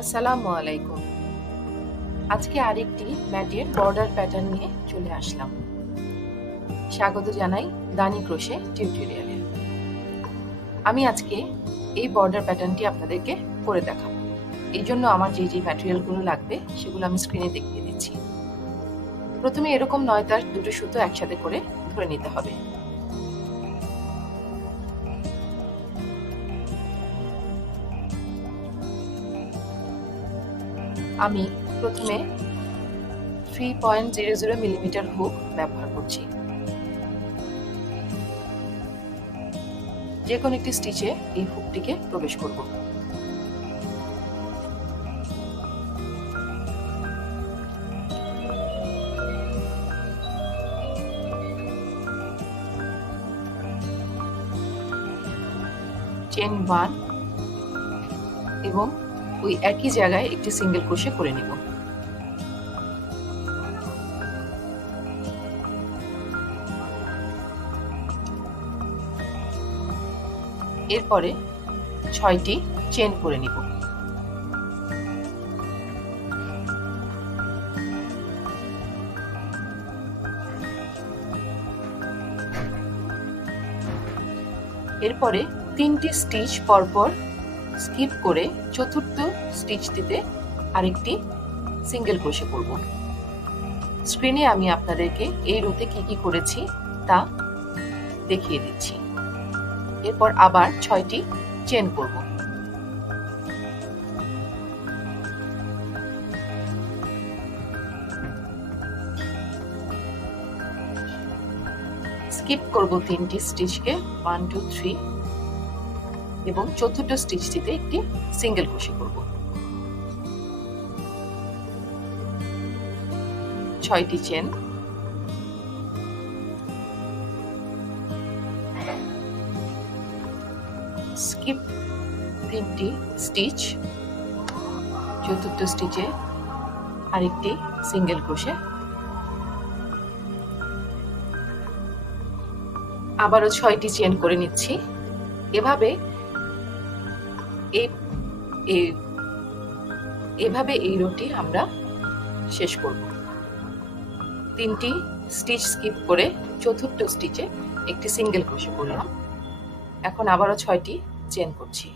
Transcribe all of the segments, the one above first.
আসসালামু আলাইকুম। আজকে আরেকটি ম্যাটের বর্ডার প্যাটার্ন নিয়ে চলে আসলাম। স্বাগত জানাই দানি ক্রোশে টিউটোরিয়ালে। আমি আজকে এই বর্ডার প্যাটার্নটি আপনাদেরকে করে দেখাবো। এই জন্য আমার যে ম্যাটেরিয়ালগুলো লাগবে সেগুলো আমি স্ক্রিনে দেখিয়ে দিচ্ছি। প্রথমে এরকম 9 তার দুটো সুতো একসাথে করে ধরে নিতে হবে। আমি প্রথমে 3.00 মিলিমিটার হুক ব্যবহার করছি। যে কোনো একটি স্টিচে এই হুকটিকে প্রবেশ করব। চেন 1 এবং ওই একই জায়গায় একটি সিঙ্গেল ক্রোশে করে নিব। এরপরে 6টি চেন করে নিব। এরপরে 3টি স্টিচ পরপর স্কিপ করে চতুর্থ স্টিচটিতে আরেকটি সিঙ্গেল ক্রোশে করব। স্ক্রিনে আমি আপনাদেরকে এই রোতে কি করেছি তা দেখিয়ে দিচ্ছি। এরপর আবার 6টি চেন করব। স্কিপ করব 3টি স্টিচকে 1 2 3 এবং চতুর্থ স্টিচটিতে একটি সিঙ্গেল ক্রোশে করব। 6টি চেন, স্কিপ 3টি স্টিচ, চতুর্থ স্টিচে আরেকটি সিঙ্গেল ক্রোশে, আবারও 6টি চেন করে নিচ্ছি। এভাবে এই রোটি আমরা শেষ করব। 3টি স্টিচ স্কিপ করে চতুর্থ স্টিচে একটি সিঙ্গেল ক্রোশে করলাম। এখন আবারও 6টি চেন করছি।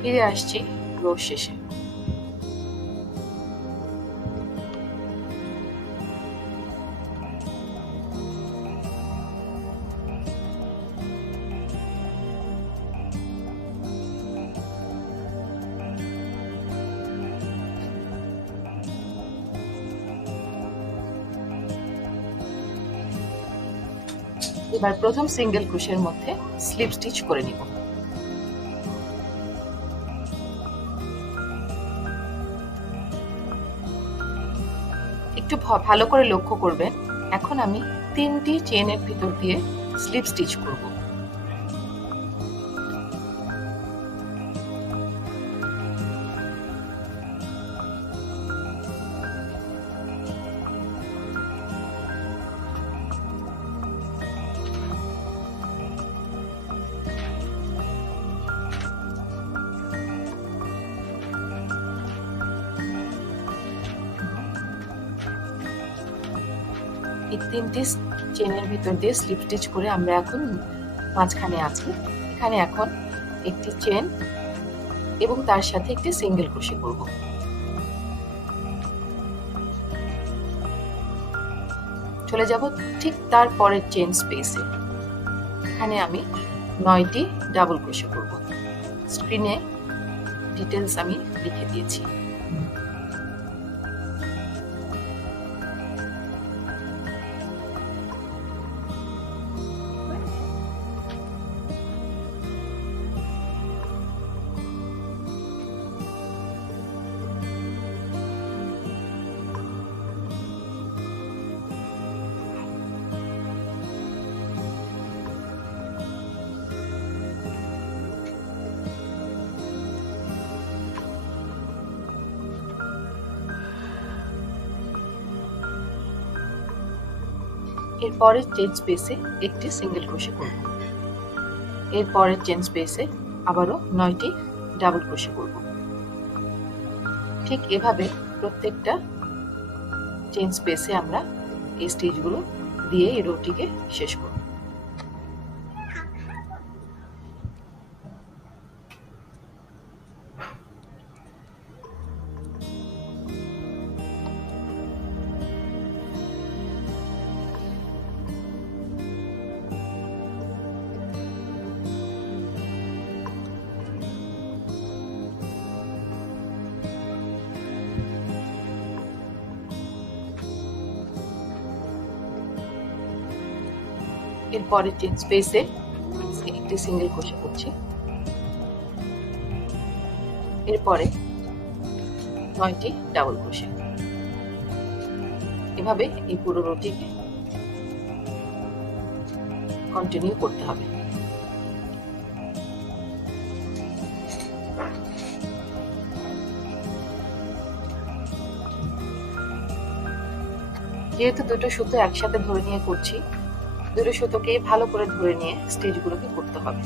ফিরে আসছি রো শেষে। এবার প্রথম সিঙ্গেল ক্রোশের মধ্যে স্লিপ স্টিচ করে নিব। একটু ভালো করে লক্ষ্য করবেন। এখন আমি 3টি চেনের ভিতর দিয়ে স্লিপ স্টিচ করব। এই 3টি চেনের ভিতর দিয়ে স্লিপ স্টিচ করে আমরা এখন মাঝখানে আছি। এখানে এখন একটি চেন এবং তার সাথে একটি সিঙ্গেল ক্রোশে করব। চলে যাব ঠিক তার পরের চেন স্পেসে। এখানে আমি 9টি ডাবল ক্রোশে করব। স্ক্রিনে ডিটেলস আমি লিখে দিয়েছি। এরপরের চেইন স্পেসে একটি সিঙ্গেল ক্রোশে করব। এরপরের চেইন স্পেসে আবারও 9টি ডাবল ক্রোশে করব। ঠিক এভাবে প্রত্যেকটা চেইন স্পেসে আমরা এই স্টিচগুলো দিয়ে এই রোটিকে শেষ করব। এরপরে চেইন স্পেসে একটি সিঙ্গেল ক্রোশে করছি। এরপরে 9টি ডাবল ক্রোশে। এভাবে এই পুরো রোটিকে কন্টিনিউ করতে হবে। যেহেতু দুটো সুতো একসাথে ধরে নিয়ে করছি, দুটো সুতোকে ভালো করে ধরে নিয়ে স্টিচগুলোকে করতে হবে।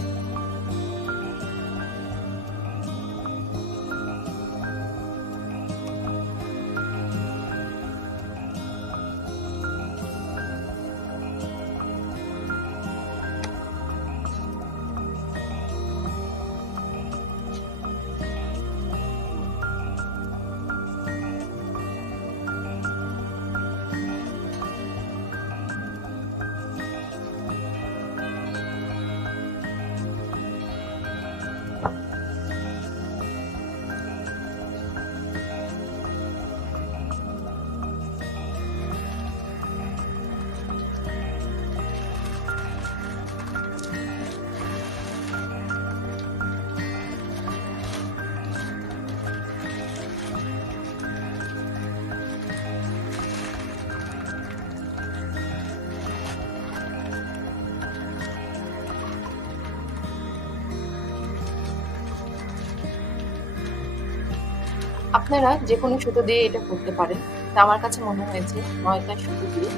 আপনারা যে কোনো সুতো দিয়ে এটা করতে পারেন। তা আমার কাছে মনে হয়েছে 9টা সুতো দিয়ে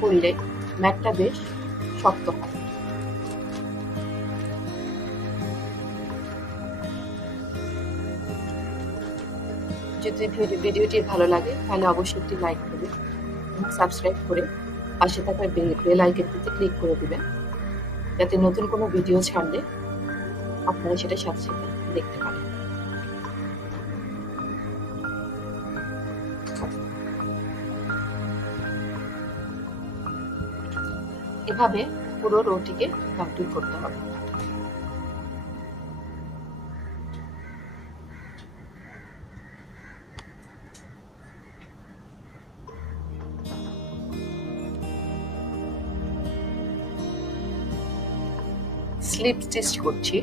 করলে ম্যাটটা বেশ শক্ত হয়। যদি ভিডিওটি ভালো লাগে তাহলে অবশ্যই একটি লাইক করবেন এবং সাবস্ক্রাইব করে পাশে থাকা বেল আইকনটিতে ক্লিক করে দিবেন, যাতে নতুন কোনো ভিডিও ছাড়লে আপনারা সেটা সাথে সাথে দেখতে পারেন। এভাবে পুরো রোটিকে কমপ্লিট করতে হবে। স্লিপ স্টিচ করছি।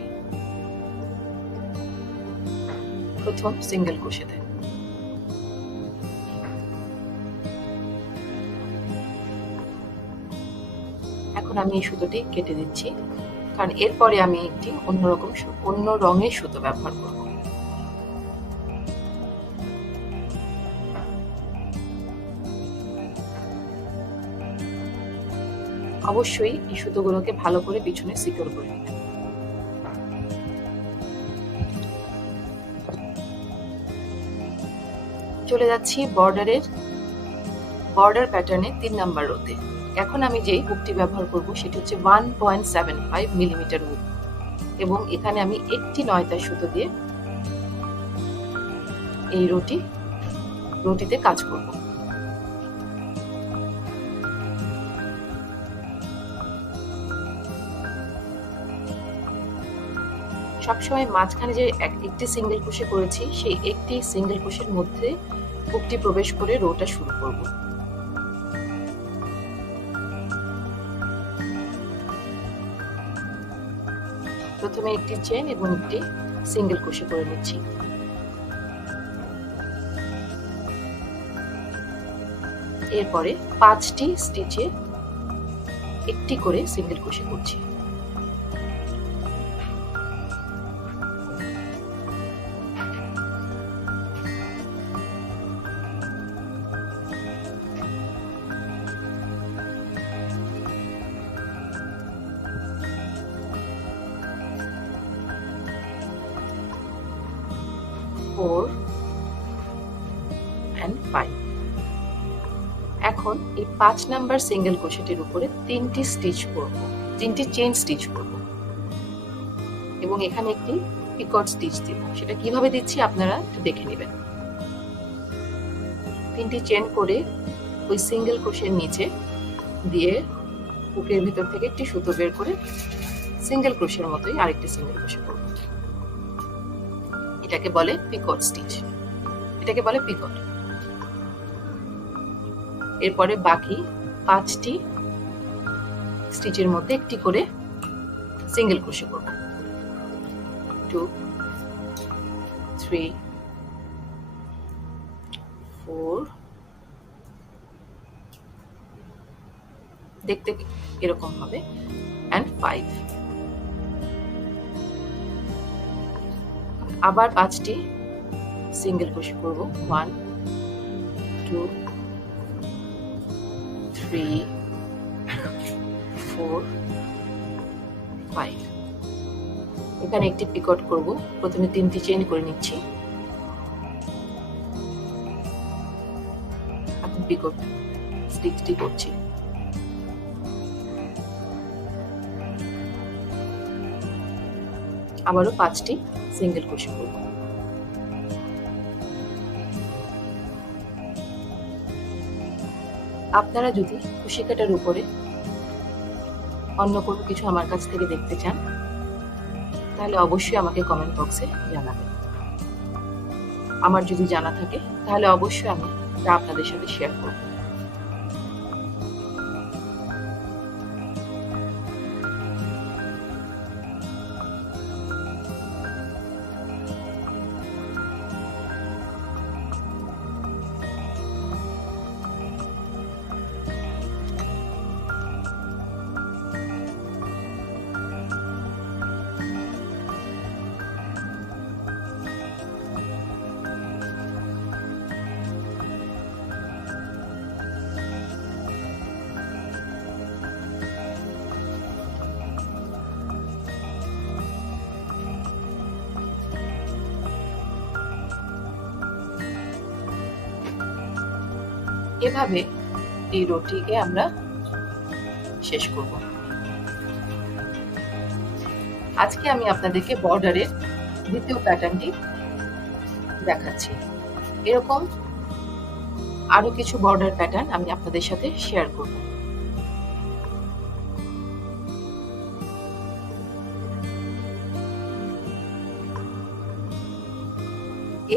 প্রথম সিঙ্গেল ক্রোশেতে এখন আমি এই সুতোটি কেটে দিচ্ছি, কারণ এরপরে আমি একটি অন্য রঙের সুতো ব্যবহার করব। অবশ্যই এই সুতোগুলোকে ভালো করে পিছনে সিকিউর করে নেবেন। চলে যাচ্ছি বর্ডার প্যাটার্নে 3 নাম্বার রোতে। এখন আমি যে হুকটি ব্যবহার করব সেটি হচ্ছে 1.75 মিলিমিটার হুক, এবং এখানে আমি একটি 9টা সুতো দিয়ে এই রুটিতে কাজ করব। সবসময় মাঝখানে যে একটি সিঙ্গেল ক্রোশে করেছি সেই একটি সিঙ্গেল ক্রোশের মধ্যে হুকটি প্রবেশ করে রোটা শুরু করব। প্রথমে একটি চেন এবং একটি সিঙ্গেল ক্রোশে করে নিচ্ছি। এরপরে 5টি স্টিচে একটি করে সিঙ্গেল ক্রোশে করছি। 4 and 5। এখন এই 5 নাম্বার সিঙ্গেল ক্রোশেটের উপরে 3টি স্টিচ করব, 3টি চেইন স্টিচ করব এবং এখানে একটি পিকট স্টিচ দিব। সেটা কিভাবে দিচ্ছি আপনারা একটু দেখে নেবেন। 3টি চেইন করে ওই সিঙ্গেল ক্রোশের নিচে দিয়ে হুকের ভিতর থেকে একটি সুতো বের করে সিঙ্গেল ক্রোশের মতোই আরেকটি সিঙ্গেল ক্রোশে করব। এটাকে বলে পিকট স্টিচ, এটাকে বলে পিকট। এরপরে বাকি 5টি স্টিচের মধ্যে একটি করে সিঙ্গেল ক্রোশে করব। 2 3 4, দেখতে এরকম হবে, and 5। আবার 5টি সিঙ্গেল ক্রোশে করব। 1 2 3 4 5। এখানে একটি পিকট করব। প্রথমে 3টি চেইন করে নিচ্ছি। এখন পিকট স্টিচটি করছি। আবারও 5টি সিঙ্গেল ক্রোশে করব। আপনারা যদি কুশি কাটার উপরে অন্য কোনো কিছু আমার কাছ থেকে দেখতে চান তাহলে অবশ্যই আমাকে কমেন্ট বক্সে জানাবেন। আমার যদি জানা থাকে তাহলে অবশ্যই আমি তা আপনাদের সাথে শেয়ার করব। এভাবে এই রোটিকে আমরা শেষ করব। আজকে আমি আপনাদেরকে বর্ডারের দ্বিতীয় প্যাটার্নটি দেখাচ্ছি। এরকম আরো কিছু বর্ডার প্যাটার্ন আমি আপনাদের সাথে শেয়ার করব।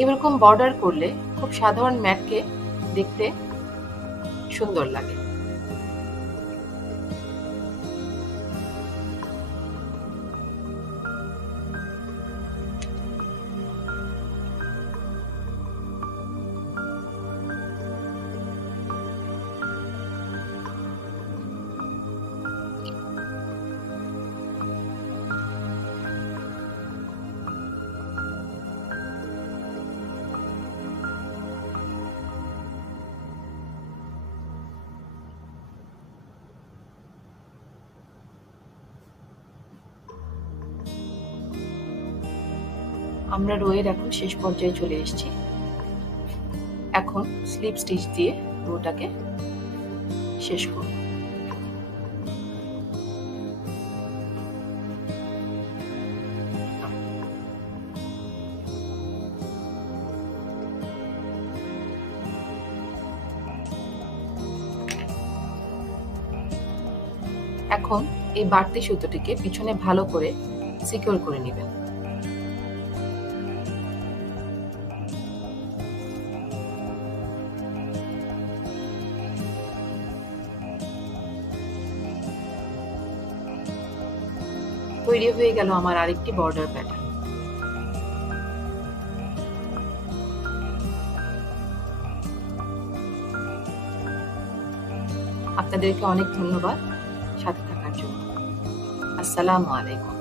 এরকম বর্ডার করলে খুব সাধারণ ম্যাটকে দেখতে সুন্দর লাগে। আমরা রোয়ের এখন শেষ পর্যায়ে চলে এসেছি। এখন স্লিপ স্টিচ দিয়ে রোটাকে শেষ করব। এখন এই বাড়তি সুতোটিকে পিছনে ভালো করে সিকিউর করে নেবেন। তৈরি হয়ে গেল আমার আরেকটি বর্ডার প্যাটার্ন। আপনাদেরকে অনেক ধন্যবাদ সাথে থাকার জন্য। আসসালামু আলাইকুম।